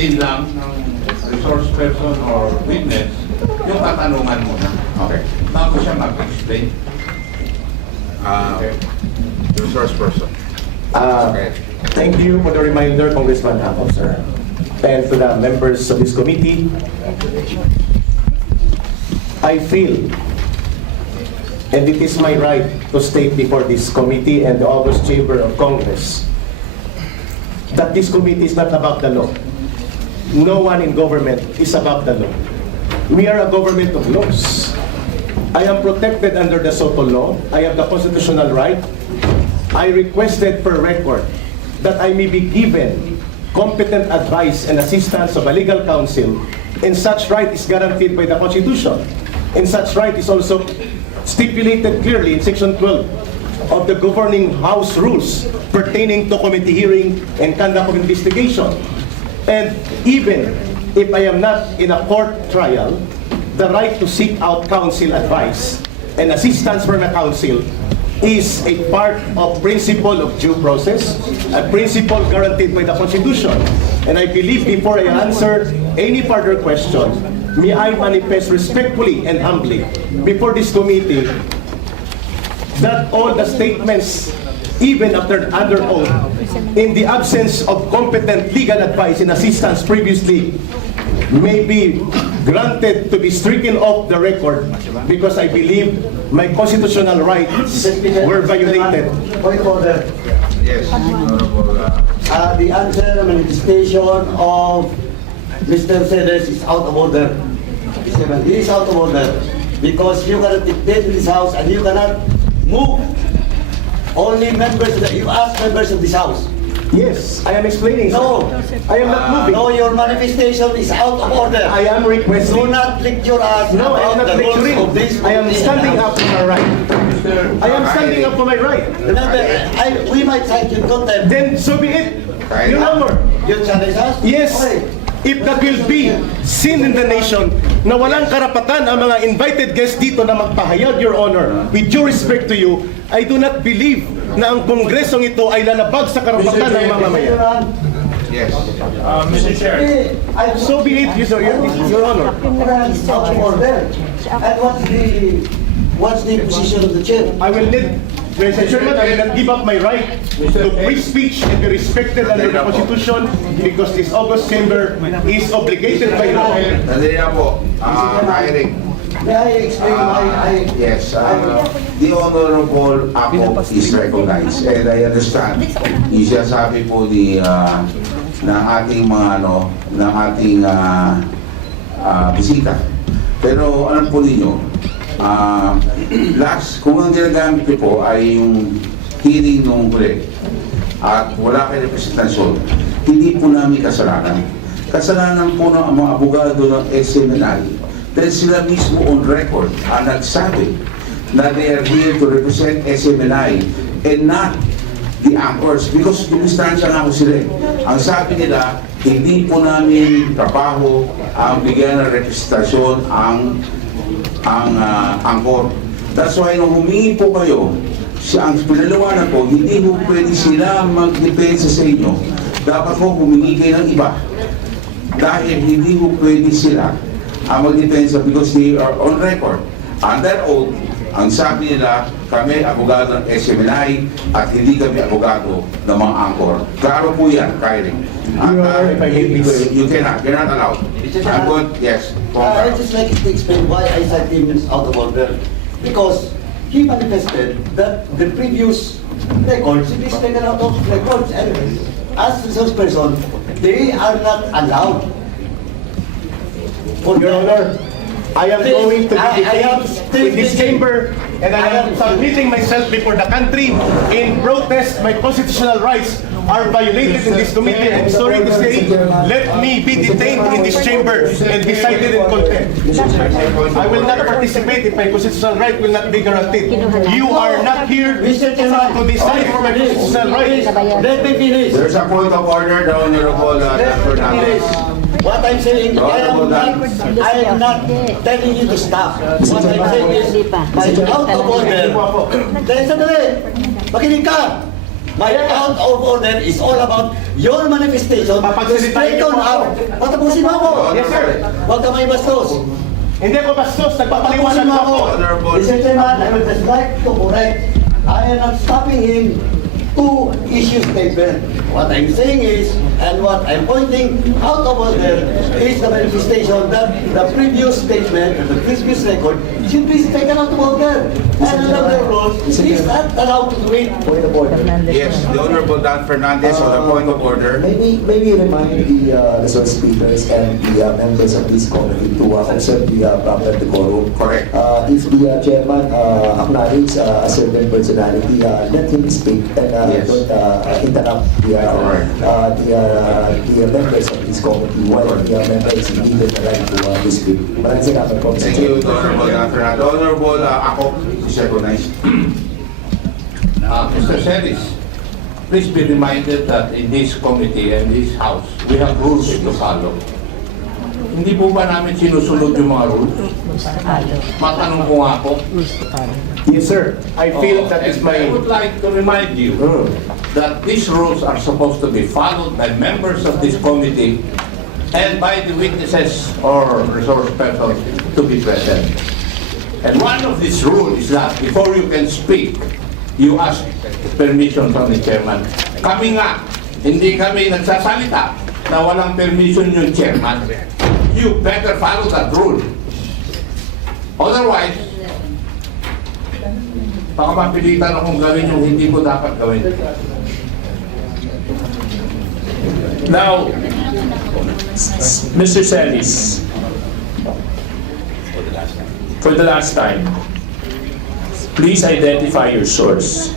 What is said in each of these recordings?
sagutin lang ng resource person or witness yung katanungan mo na. Okay. Bago siya mag-explain. Okay. Resource person. Okay. Thank you for the reminder, Congressman Acop, sir. And to the members of this committee, I feel, and it is my right to state before this committee and the August Chamber of Congress, that this committee is not about the law. No one in government is above the law. We are a government of laws. I am protected under the SOTO law. I have the constitutional right. I requested per record that I may be given competent advice and assistance of a legal counsel, and such right is guaranteed by the Constitution. And such right is also stipulated clearly in Section 12 of the Governing House Rules pertaining to committee hearing and conduct of investigation. And even if I am not in a court trial, the right to seek out counsel advice and assistance from a counsel is a part of principle of due process, a principle guaranteed by the Constitution. And I believe before I answer any further question, may I manifest respectfully and humbly before this committee that all the statements, even after under oath, in the absence of competent legal advice and assistance previously, may be granted to be stricken off the record because I believe my constitutional rights were violated. Point order. Yes. Honorable, The answer manifestation of Mr. Cedes is out of order. It is out of order because you cannot dictate in this house and you cannot move. Only members of you ask members of this house. Yes, I am explaining. No. I am not moving. No, your manifestation is out of order. I am Do requesting. not lecture us No, I am about not the rules lecturing. of this. I am standing up for my right. I am standing up for my right. Remember, we might cite you in contempt. Then so be it. Your Honor. You challenge us? Yes. Okay. If that will be seen in the nation na walang karapatan ang mga invited guests dito na magpahayag, Your Honor, with due respect to you, I do not believe na ang kongresong ito ay lalabag sa karapatan ng mamamayan. yes. Mr. Chair. So be it, Your Honor. It's out of order. And what's the position of the chair? I will need, Mr. Chairman, I will not give up my right to free speech and be respected under the Constitution because this August Chamber is obligated by law. Nandali na po. Hiring. May I explain why I... Yes. The Honorable Acop is recognized and I understand. Yung sinasabi po ng ating mga ng ating bisita. Pero alam po ninyo, last, kung ang ginagamit ko po ay yung hearing nung huli at wala kay representasyon, hindi po namin kasalanan. Kasalanan po ng mga abogado ng SMNI dahil sila mismo on record ang nagsabi na they are here to represent SMNI and not the anchors because dumistansya nga ko sila. Ang sabi nila, hindi po namin trabaho ang bigyan ng representasyon ang angkor. That's why nung humingi po kayo, ang pinaliwanag ko, hindi po pwede sila magdepensa sa inyo. Dapat po humingi kayo ng iba. Dahil hindi po pwede sila magdepensa because they are on record. Under oath, ang sabi nila, kami abogado ng SMNI at hindi kami abogado ng mga angkor. Klaro po yan, Kyrie. You cannot allow. I'm good, yes. I just like to explain why I cite him is out of order. Because he manifested that the previous records, it is taken out of records. And as resource person, they are not allowed. Your Honor, I am going to be detained in this chamber and I am submitting myself before the country in protest. My constitutional rights are violated in this committee. I'm sorry to say, let me be detained in this chamber and be cited in contempt. I will not participate if my constitutional right will not be guaranteed. You are not here to decide for my constitutional rights. Let me finish. There's a point of order, the Honorable Dr. Fernandez. What I'm saying, I am not telling you to stop. What I'm saying is, by out of order, dahil sandali, makinig ka. My out of order is all about your manifestation. Papagsalitain niyo po ako. Patapusin mo ako. Yes, sir. Huwag ka may bastos. Hindi ako bastos, nagpapaliwanag Patapusin mo ako. ako. Mr. Chairman, I would just like to correct. I am not stopping him to issue statement. What I'm saying is, and what I'm pointing out of order is the manifestation that the previous statement and the previous record should be taken out of order. And under the rules, he's not allowed to do it. Point of order. Yes, the Honorable Dan Fernandez on the point of order. Maybe remind the resource speakers and the members of this committee to observe the proper decorum. Correct. If the chairman acknowledge a certain personality, let him speak and Yes. don't interrupt the members of this committee while the member is given the right to speak. Maraming salamat po. Mr. Thank Chair. you, the Honorable Dan Fernandez. The Honorable ako, is recognized. Mr. Seris, please be reminded that in this committee and this house, we have rules to follow. Hindi po ba namin sinusunod yung mga rules? Matanong ko nga po. Yes, sir. I feel that is And I my... would like to remind you that these rules are supposed to be followed by members of this committee and by the witnesses or resource persons to be present. And one of these rules is that before you can speak, you ask permission from the chairman. Kami nga, hindi kami nagsasalita na walang permission yung chairman. You better follow that rule. Otherwise, baka mapilitan akong gawin yung hindi ko dapat gawin. Now, Mr. Celis, for the last time, please identify your source.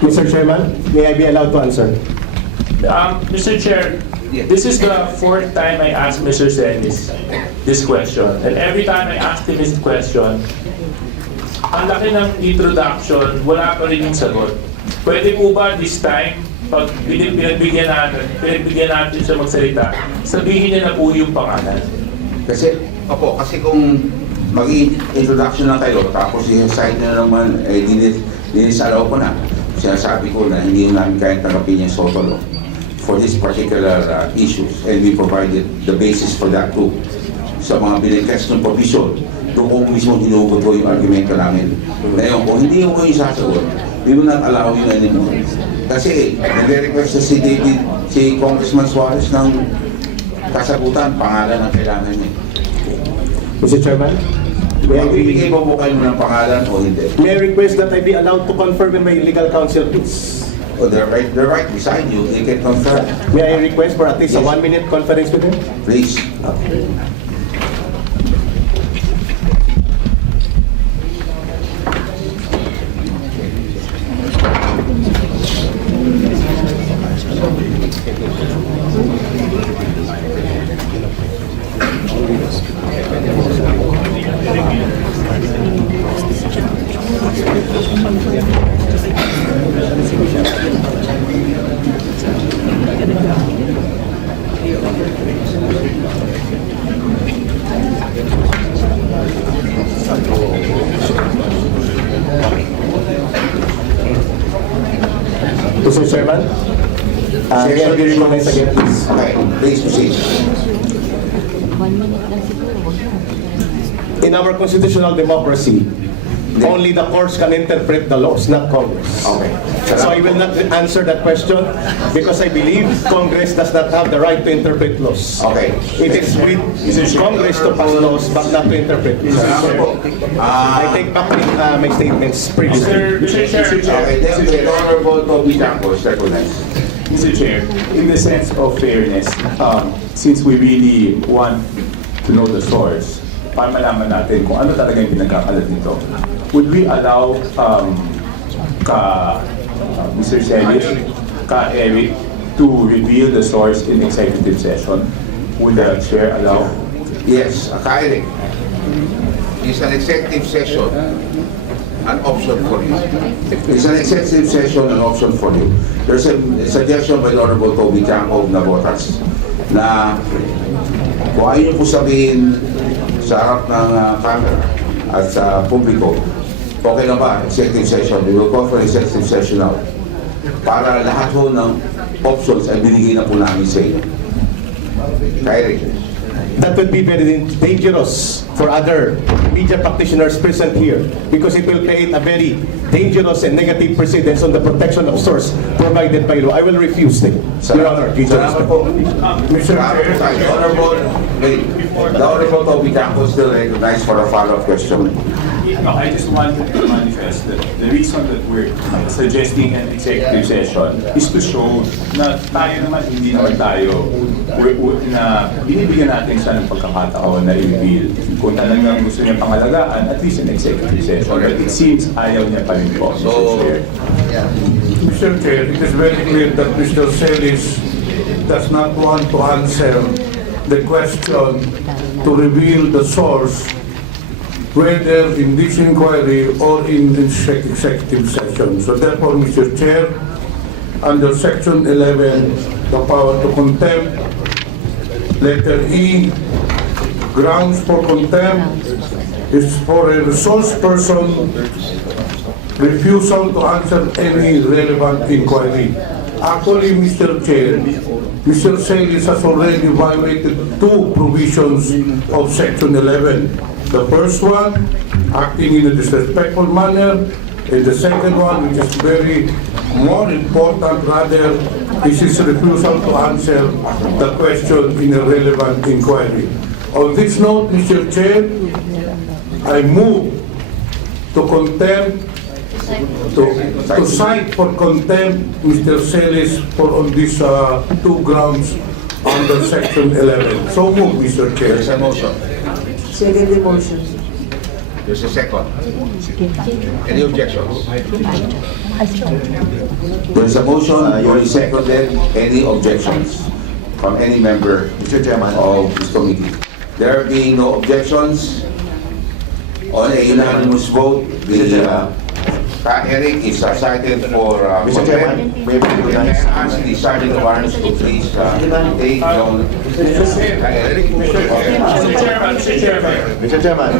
Mr. Chairman, may I be allowed to answer? Mr. Chair, this is the fourth time I ask Mr. Celis this question. And every time I ask him this question, ang laki ng introduction, wala pa rin yung sagot. Pwede po ba this time, pag pinagbigyan natin siya magsalita, sabihin niya na po yung pangalan? Kasi kung mag-introduction lang kayo, tapos i-cite na naman, dinisalaw ko na. Sinasabi ko na hindi namin kaya tanggapin yung SOTO law for this particular issues, and we provided the basis for that too. Sa mga binigkas ng provision, doon ko mismo hinugot ko yung argumento namin. Ngayon, kung hindi ko yung sasagot, we will not allow you anymore. Kasi nag-request na si Congressman Suarez ng kasagutan, pangalan ang kailangan niya. Mr. Chairman, may I, Magbibigay mo kayo ng pangalan o hindi? may I request that I be allowed to confirm with my legal counsel, please? O they're right beside you, they can confirm. May I request for at least a Yes. 1-minute conference with him? Please. Mr. Chairman, may I be recognized again, please? Okay, please proceed. 1 minute lang siguro, wag na. In our constitutional democracy, only the courts can interpret the laws, not Congress. Okay. So I will not answer that question because I believe Congress does not have the right to interpret laws. Okay. It is with Congress to pass laws but not to interpret. Salamat po. I take back my statements previously. Mr. Chair, Okay, then the Honorable Toby Chanco is recognized. Mr. Chair, in the sense of fairness, since we really want to know the source, para malaman natin kung ano talaga yung pinagkakalat nito, would we allow Mr. Celis, Eric, to reveal the source in executive session? Would the chair allow? Yes, Eric. It's an executive session, an option for you. It's an executive session, an option for you. There's a suggestion by Honorable Toby Chanco of Navotas na kung ayaw niyo po sabihin sa harap ng camera at sa publiko Okay na ba? Executive session. We will call for executive session now. Para lahat ho ng options ay binigay na po namin sa inyo. Kyrie. That would be very dangerous for other media practitioners present here because it will create a very dangerous and negative precedence on the protection of source provided by law. I will refuse it, Your Honor. Salamat po. Mr. Chair, the Honorable Toby Campo still recognized for a follow-up question. No, I just wanted to manifest that the reason that we're suggesting an executive session is to show na tayo naman, hindi naman tayo na binibigyan natin siya ng pagkakataon na i-reveal. Kung talagang gusto niya pangalagaan, at least an executive session. But it seems ayaw niya pa rin po. So, Mr. Chair, it is very clear that Mr. Celis does not want to answer the question to reveal the source, whether in this inquiry or in this executive session. So therefore, Mr. Chair, under Section 11, the power to contempt, letter E, grounds for contempt is for a resource person refusal to answer any relevant inquiry. Actually, Mr. Chair, Mr. Celis has already violated two provisions of Section 11. The first one, acting in a disrespectful manner, and the second one, which is very more important rather, is his refusal to answer the question in a relevant inquiry. On this note, Mr. Chair, I move to contempt, to cite for contempt Mr. Celis for on these two grounds under Section 11. So move, Mr. Chair. there's a motion. Second the motion. There's a second. Any objections? There's a motion, duly seconded. Any objections from any member Mr. Chairman. of this committee? There being no objections, on a unanimous vote, the hearing is cited for Mr. Chairman, may we Can I recognize? ask the Sergeant of Arms to please take down... Mr. Chairman, Mr. Chairman.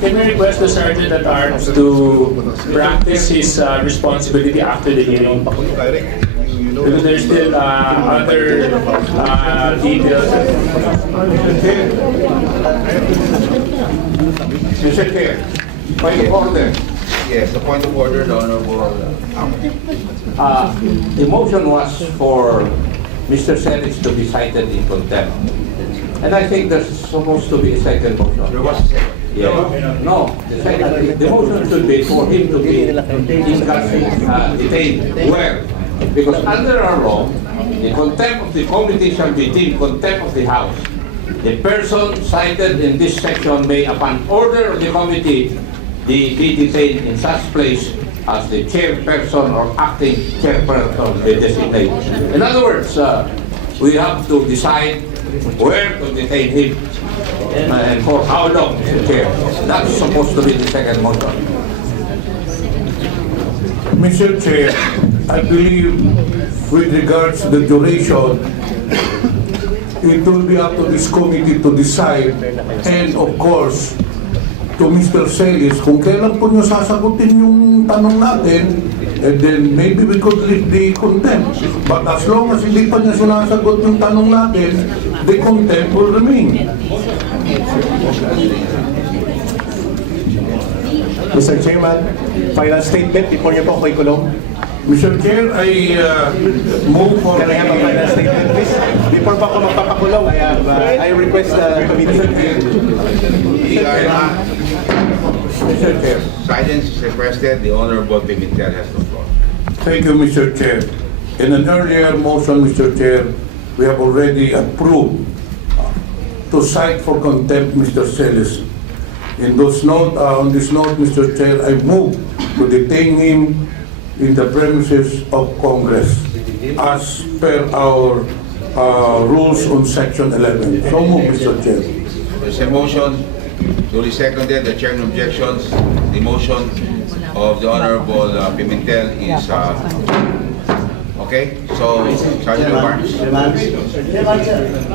can we request the Sergeant at Arms to practice his responsibility after the hearing? Because there's still other details. Mr. Chair, by order, Yes, the point of order, the Honorable... the motion was for Mr. Celis to be cited in contempt. And I think there's supposed to be a second motion. There was a second. Yeah. No, the motion should be for him to be in custody, detained. Where? Because under our law, the contempt of the committee shall be deemed contempt of the House. The person cited in this section may, upon order of the committee, be detained in such place as the chairperson or acting chairperson be designated. In other words, we have to decide where to detain him and for how long, Mr. Chair. That's supposed to be the second motion. Mr. Chair, I believe with regards to the duration, it will be up to this committee to decide, and of course, to Mr. Celis, kung kailan po nyo sasagutin yung tanong natin, and then maybe we could leave the contempt. But as long as hindi pa niya sinasagot yung tanong natin, the contempt will remain. Mr. Chairman, final statement before niyo po ako ikulong. Mr. Chair, I move for... Can I have a final statement, please? Before pa ako magpapakulong, I request the committee. Mr. Chair. Silence is requested. The Honorable Pimentel has the floor. Thank you, Mr. Chair. In an earlier motion, Mr. Chair, we have already approved to cite for contempt Mr. Celis. On this note, Mr. Chair, I move to detain him in the premises of Congress as per our rules on Section 11. So move, Mr. Chair. There's a motion, duly seconded. The chair no objections. The motion of the Honorable Pimentel is okay. So, Sergeant of Arms.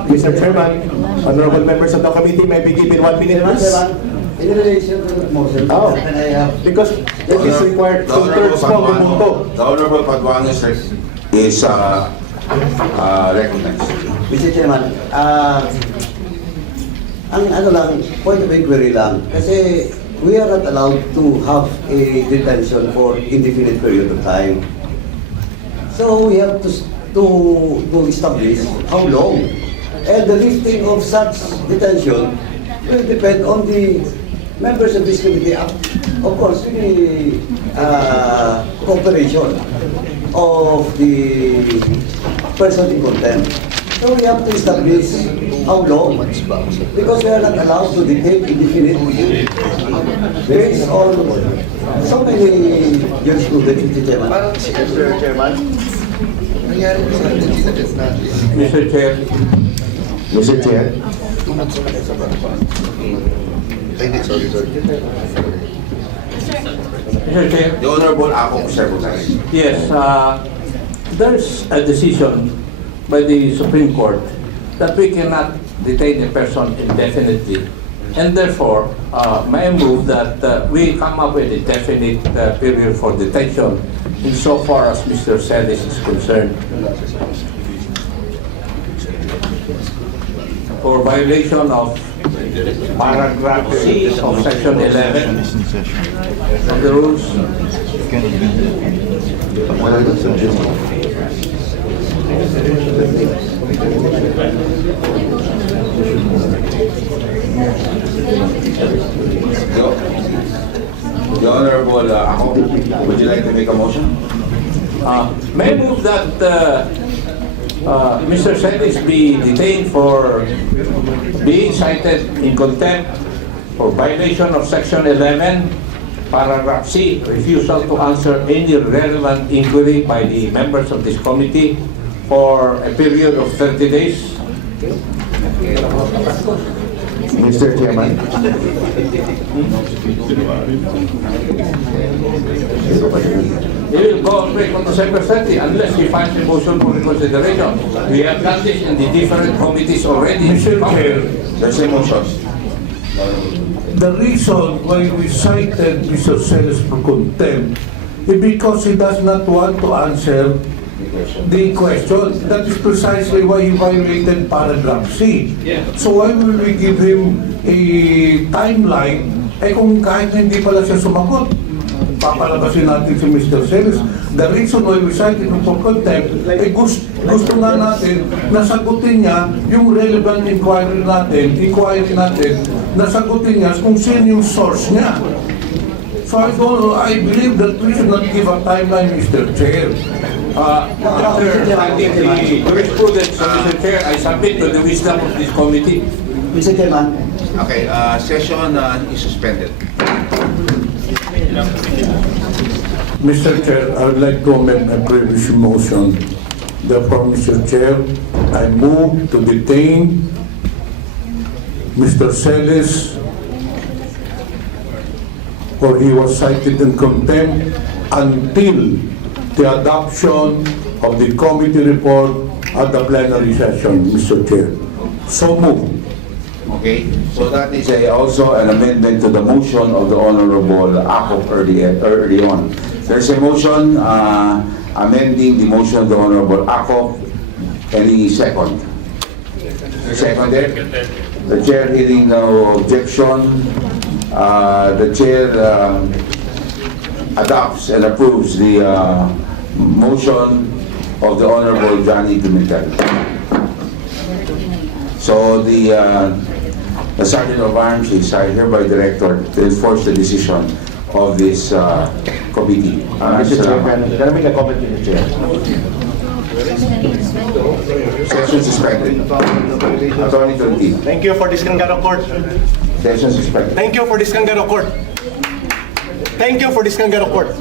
Mr. Chairman, honorable members of the committee, may be given 1 minute, please. In relation to the motion, Oh. can I have... Because it is required The Honorable two-thirds mo bumoto. The Honorable Paduano is recognized. Mr. Chairman, ang ano lang, point of inquiry lang, kasi we are not allowed to have a detention for indefinite period of time. So we have to establish how long. And the lifting of such detention will depend on the members of this committee. Of course, with the cooperation of the person in contempt. So we have to establish how long, because we are not allowed to detain indefinitely based on so many jurisprudence, Mr. Chairman. Mr. Chairman. Mr. Chair, Mr. Chair. Mr. Chair, The Honorable Ako is recognized. yes, there's a decision by the Supreme Court that we cannot detain a person indefinitely. And therefore, may I move that we come up with a definite period for detention insofar as Mr. Celis is concerned. For violation of paragraph C of section 11 of the rules. The Honorable Ako, would you like to make a motion? May I move that Mr. Celis be detained for being cited in contempt for violation of section 11, paragraph C, refusal to answer any relevant inquiry by the members of this committee for a period of 30 days. Mr. Chairman. He will go straight on December 30 unless he finds a motion for reconsideration. We have done this in the different committees already. Mr. Chair, There's a motion. the reason why we cited Mr. Celis for contempt is because he does not want to answer the question. That is precisely why he violated paragraph C. So why will we give him a timeline? Eh kung kahit hindi pala siya sumagot, papalabasin natin si Mr. Celis. The reason why we cited him for contempt, eh gusto nga natin nasagutin niya yung relevant inquiry natin, nasagutin niya kung sino yung source niya. So I believe that we should not give a timeline, Mr. Chair. After finding the jurisprudence of Mr. Chair, I submit to the wisdom of this committee. Mr. Chairman, Okay, session is suspended. Mr. Chair, I would like to amend my previous motion. Therefore, Mr. Chair, I move to detain Mr. Celis, for he was cited in contempt until the adoption of the committee report at the plenary session, Mr. Chair. So moved. Okay, so that is also an amendment to the motion of the Honorable Ako early on. There's a motion amending the motion of the Honorable Ako. Any second? Seconded? The chair hearing no objection. The chair adopts and approves the motion of the Honorable Johnny Pimentel. So the Sergeant of Arms is hereby directed to enforce the decision of this committee. Mr. Chairman, can I make a comment to the chair? Session suspended. Attorney Tontin. Thank you for this kangaroo court. Session suspended. Thank you for this kangaroo court. Thank you for this kangaroo court.